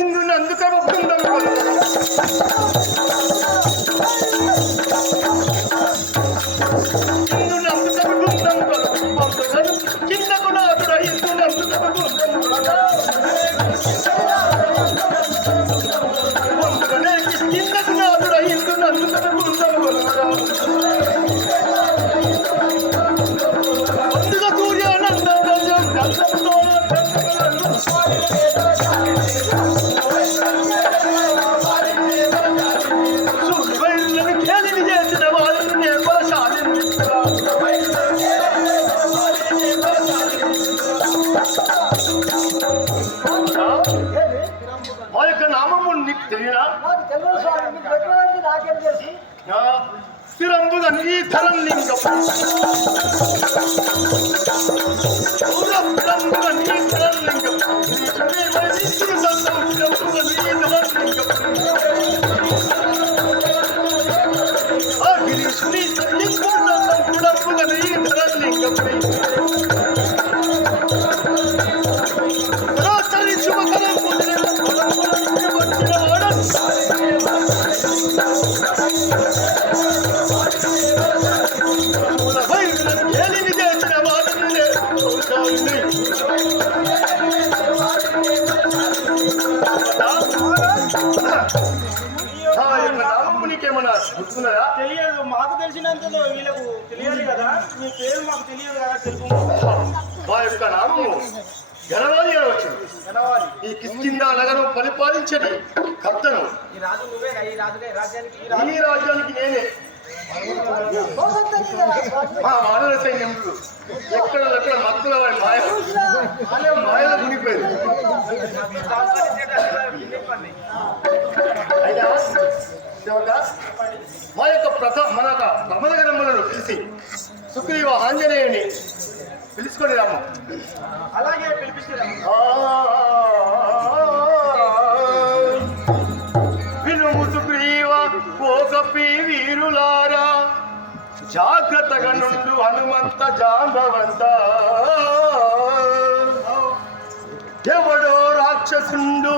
ఇందు నందుకము బృందము ఇందు నందుకము బృందము కిందకు నాదుర ఇందు నందుకము బృందము కిందకు నాదుర ఇందు నందుకము బృందము అందుగా సూర్యానందం మా యొక్క నామము నీకు తెలియనా? స్థిరంబుగా నీ ధరం లింగం స్థిరంబుగా నీ ధరం లింగం గిరీశుని స్థిరంబుగా నీ ధరం లింగం తెలియదు. మాకు తెలిసినంత వీళ్ళకు తెలియదు కదా. మీ పేరు మాకు తెలియదు కదా. తెలుగు మా యొక్క నామము గణవాది అని వచ్చింది. ఈ కిష్కిందా నగరం పరిపాలించని కర్తను. ఈ రాజ్యానికి నేనే. వానర సైన్యములు ఎక్కడ మక్కుల వాడి మాయలో మునిగిపోయింది. అయినా మా యొక్క మన ప్రమదగరమ్మలను పిలిచి సుగ్రీవ ఆంజనేయుని పిలుచుకొని రమ్మ. అలాగే పిలిపిస్తున్నాము. వినుము సుగ్రీవ ఓ కపి వీరులారా, జాగ్రత్తగా నుండు హనుమంత జాంబవంత. ఎవడో రాక్షసుండు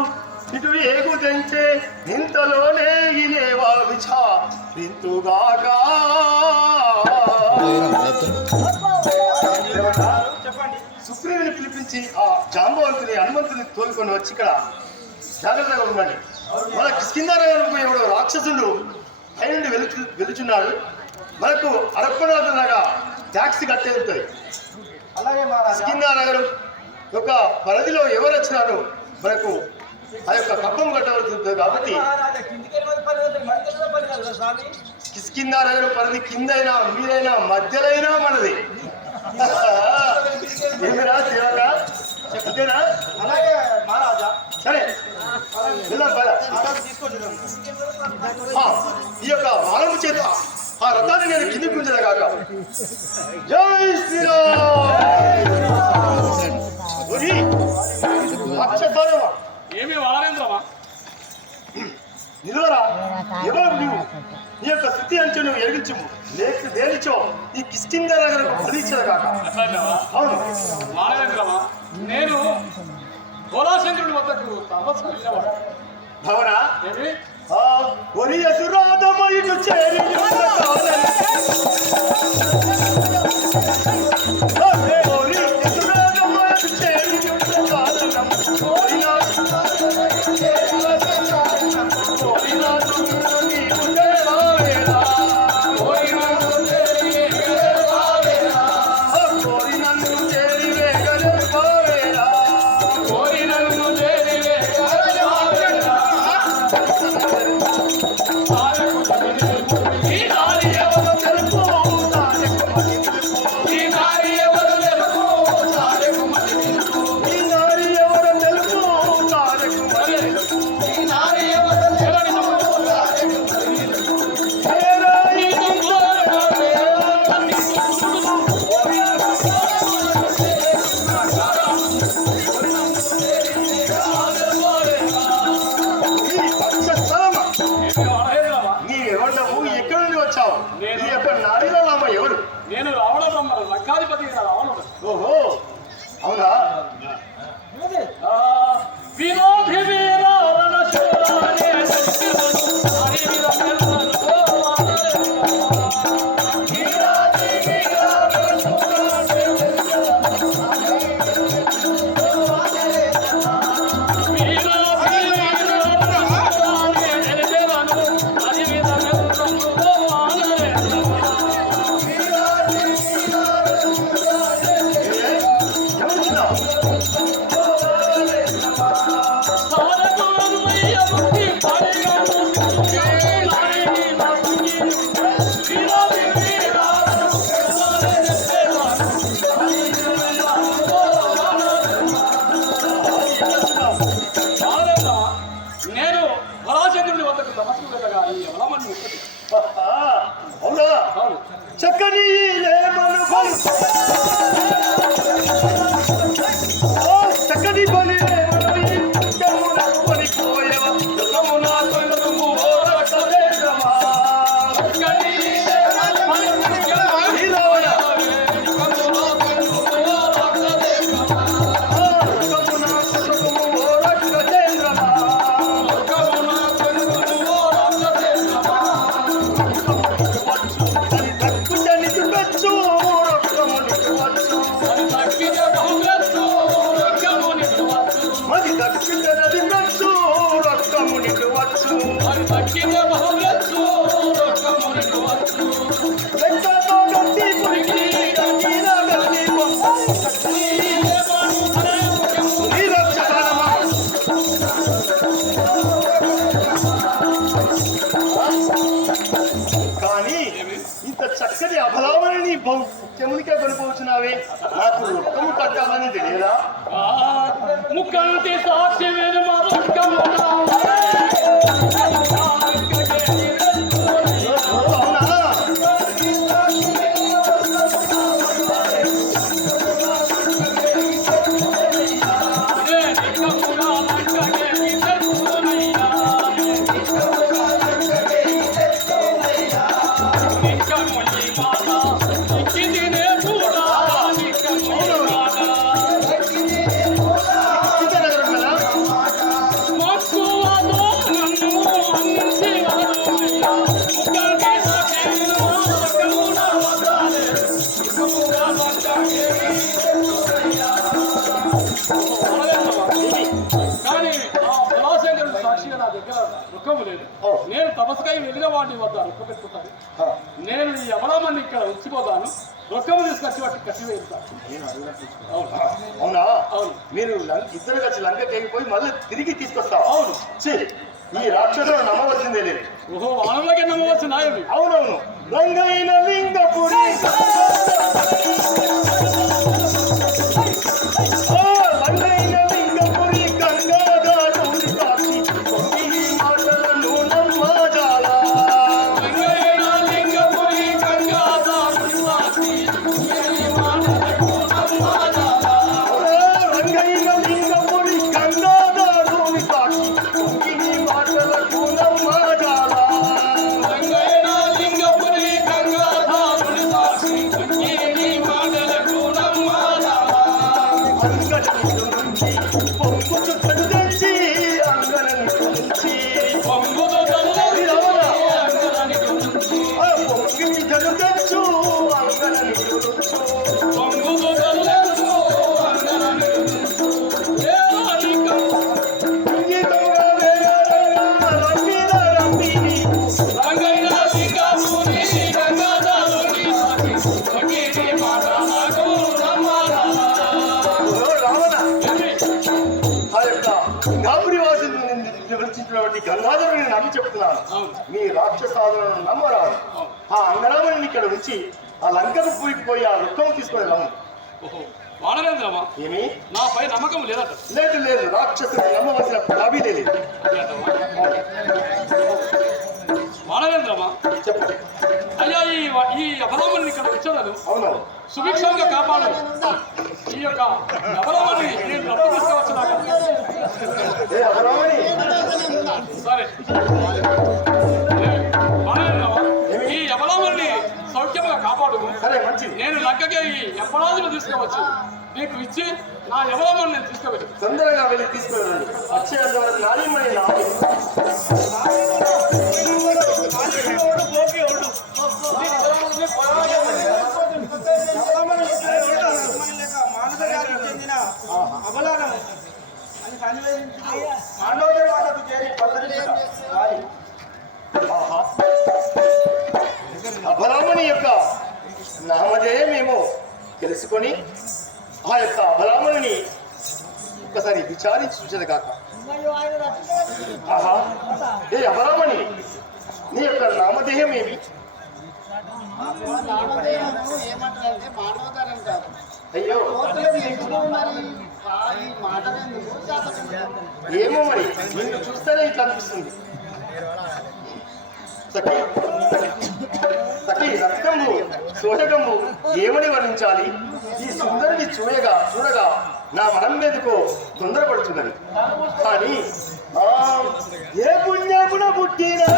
ఇటు ఏగు తెంచే ఇంతలోనే ఇనేవా విచారింతుగాగా. సుగ్రీవుని పిలిపించి ఆ జాంబవంతుని హనుమంతుని తోలుకొని వచ్చి ఇక్కడ జాగ్రత్తగా ఉండండి. మన కిష్కింధానగరం ఎవడో రాక్షసుడు పైనుండి వెలుచున్నాడు. మనకు అరప్పనాథలాగా ట్యాక్సీ కట్టేది. అలాగే కిష్కింధానగరం యొక్క పరిధిలో ఎవరు వచ్చినారో మనకు ఆ యొక్క కప్పం కట్టవలసి ఉంటుంది. కాబట్టి కిష్కింధానగరం పరిధి కిందైనా మీరైనా మధ్యలైనా మనది. ఏమిరా సేవగా చెప్తేనా? అలాగే మహారాజా. సరే ఈ యొక్క మానవు చేత ఆ రథాన్ని నేను కిందికి ఉంచదా కాక. జై శ్రీరామ్. ఏమి వారేంద్రమా నిలువరా. ఎవరు నువ్వు? నీ యొక్క స్థితి అంచు నువ్వు ఎరిగించము. లేక దేనిచో ఈ కిష్కింధానగరం ఫలించదు కాక. అవును వారేంద్రమా, నేను బోలాశంకరుడి వద్దకు తపస్సు వెళ్ళినవాడు. భవనా ఒరియసురాధమయుడు చేరి Thank you. ఈ యొక్క నారీరామ ఎవరు? నేను రావణ బ్రహ్మ లంకాధిపతి రావణుడు. ఓహో అవునా? విరోధి వీరావణ శూరానే హరి వీరమల్లను అవునా? చక్కని చక్కని పని కానీ ఇంత చక్కటి అబలావని ముఖ్యమునికే కొనుకోవచ్చున్నావే, నాకు రొక్కము కట్టాలని తెలియదా? ముక్కంటి సాక్షి నేను తపస్కై వెళ్ళిన వాడిని వద్ద రొక్క పెట్టుకుంటాను. నేను ఈ యమలామని ఇక్కడ ఉంచిపోతాను, రొక్కము తీసుకొచ్చి వాటికి కట్టి వేస్తాను. అవునా? అవును. మీరు ఇద్దరు కలిసి లంకకి వెళ్ళిపోయి మళ్ళీ తిరిగి తీసుకొస్తావు? అవును. ఈ రాక్షసులను నమ్మవలసిందే లేదు. ఓహో, వాళ్ళకే నమ్మవచ్చు నాయని. అవునవును. రంగైన లింగపురి గంగాధరుని నమ్మి చెప్తున్నాను, మీ రాక్షసాదులను నమ్మరాదు. ఆ అంగనామని ఇక్కడ ఉంచి ఆ లంకకు పోయి ఆ వృత్తము తీసుకుని వెళ్ళము. వానరేంద్రమా, ఏమి నాపై నమ్మకం లేదట? లేదు లేదు, రాక్షసుని నమ్మవలసిన ప్రాబీ లేదు. వానరేంద్రమా, చెప్పు. అయ్యా, ఈ అబలామని ఇక్కడ వచ్చాను. అవును, సుభిక్షంగా కాపాడు. ఈ యొక్క అబలామని నేను డబ్బు తీసుకోవచ్చు. సరే, ఈ అబలామని సరే మంచిది. నేను లంకకి యమరాజును తీసుకువచ్చి నీకు ఇచ్చి నా యమలమ్మని నేను తీసుకువెళ్ళి తొందరగా వెళ్ళి తీసుకువెళ్ళండి. వచ్చేంత వరకు నాణ్యమని నాది. చెందిన అబలానం అని సన్నివేశించి మాండోదరి మాటకు చేరి పలకరించుట. ఆహా. అబలామణి యొక్క నామధేయమేమో తెలుసుకొని ఆ యొక్క అబలామణిని ఒక్కసారి విచారించి చూసేది కాక. ఆహా. ఏ అబలామణి, నీ యొక్క నామధేయం ఏమి? ఏమంటారంటే మానవతరం కాదు. అయ్యో ఈ మాటలు ఏమో మరి, నిన్ను చూస్తేనే ఇట్లా అనిపిస్తుంది. సఖి సఖి రక్తము సోజగము ఏమని వర్ణించాలి? ఈ సుందరిని చూడగా నా మనం మీదకో తొందరపడుతున్నది. కానీ ఏ పుణ్యమున పుట్టినా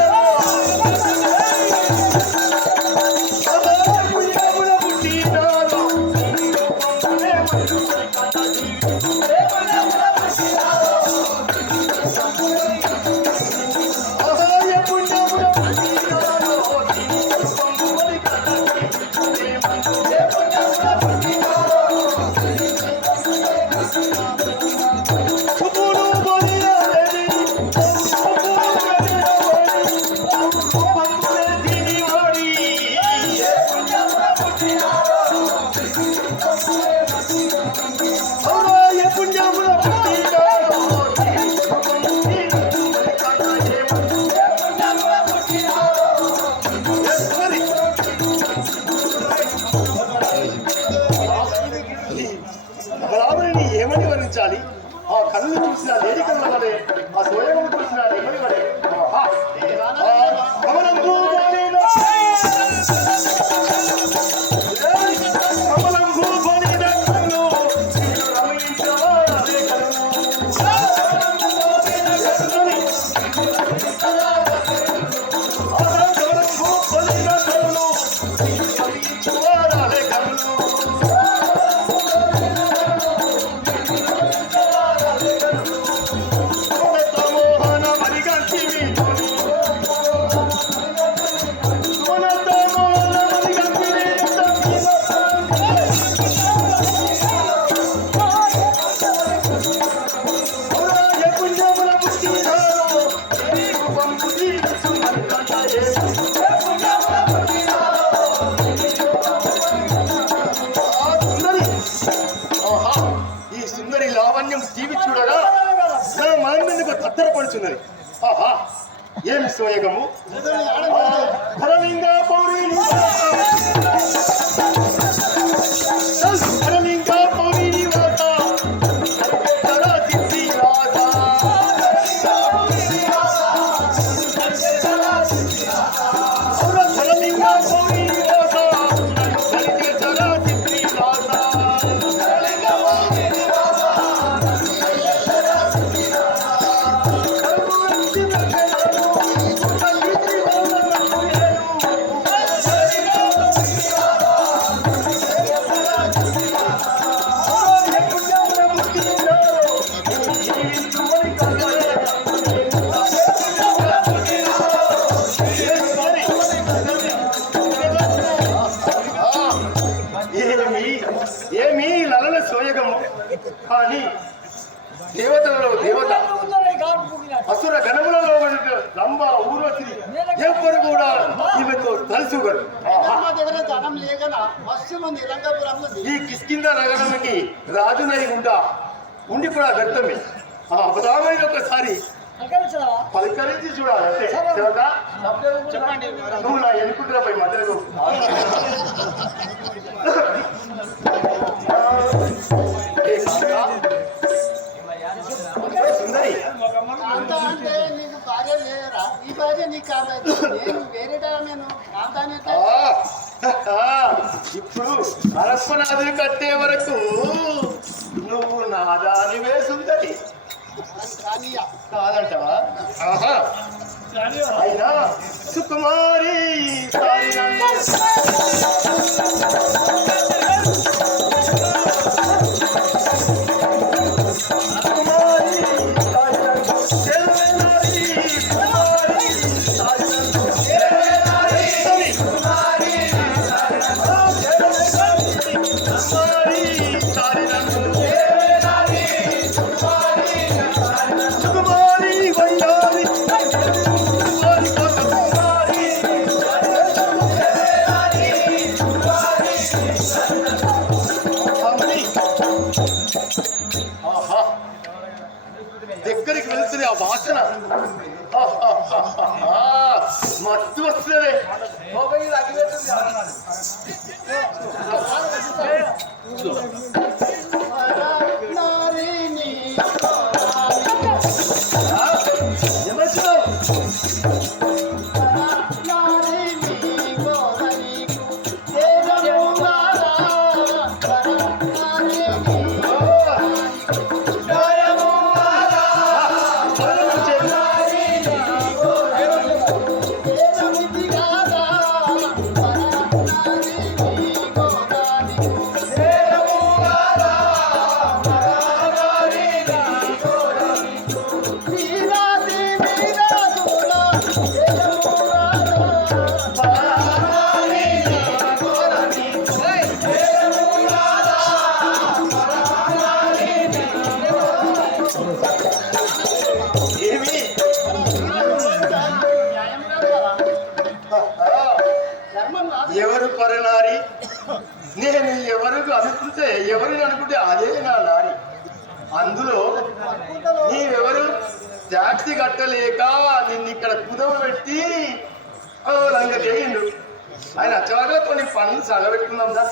అబలామణిని ఏమని వర్ణించాలి? ఆ కళ్ళు చూసిన లేడి కళ్ళ వలె, ఆ సోయగము చూసిన నెమలి వలె. కమలంబు బలిన కళ్ళు రమయించవాడే కళ్ళు. కమలంబు బలిన కళ్ళు రమయించవాడే కళ్ళు. ఈ సుందరి లావణ్యం టీవీ చూడగా నా మనమెందుకు తత్తరపడుచున్నది. ఆహా, ఏమి సోయగము! హరలింగా పౌరిని హరలింగా పౌరిని వాత సిద్ధి రాత హరలింగా పౌరిని వాత సిద్ధి రాత. ఏమి లలన సోయగము! కానీ దేవతలలో దేవత, అసుర గణములలో రంభ ఊర్వశి ఎవ్వరు కూడా ఈమెతో తలుసుగరు. దగ్గర జనం లేకన మస్తు మంది రంగపురంలో ఈ కిష్కింద నగరానికి రాజునై ఉండి కూడా వ్యక్తమే. ఆ అబలామణిని ఒకసారి పలకరించి చూడాలి అంతే. చెప్పండి. నువ్వు నా ఎన్నుకుంటున్నా పోయి మధ్యలో సుందరి. అంత అంటే నీకు భార్య లేరా? ఈ భార్య నీకు కాదు. నేను వేరేటా నేను కాంతానే. ఇప్పుడు అరప్పనాదులు కట్టే వరకు నువ్వు నాదానివే సుందరి. కాదంటవా? ఆహా, అయినా సుకుమారి సారి వాసన మస్తు వస్తుంది. నారిని ఏమొచ్చినావు? ఎవరు పరనారి? నేను ఎవరికి అనుకుంటే ఎవరిని అనుకుంటే అదే నా నారి. అందులో నీవెవరు? ట్యాక్సీ కట్టలేక నిన్ను ఇక్కడ కుదవ పెట్టి లంగ చేయిండు. ఆయన వచ్చేవాళ్ళ కొన్ని పనులు సగబెట్టుకుందాం సార్.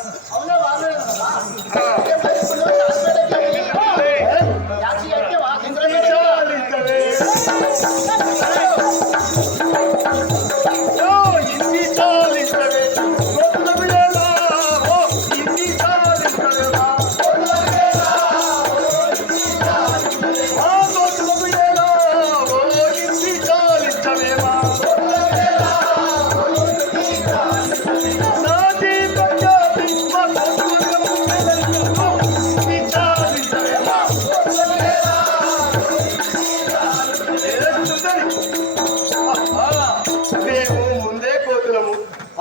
మేము ముందే కోతులము.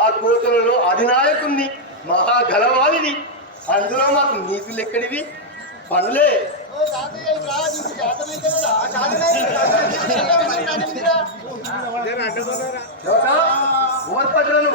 ఆ కోతులలో అధినాయకుణ్ణి, మహాగలవాలిని. అందులో మాకు నీతులు ఎక్కడివి? పనులే. ఓర్పడ్రను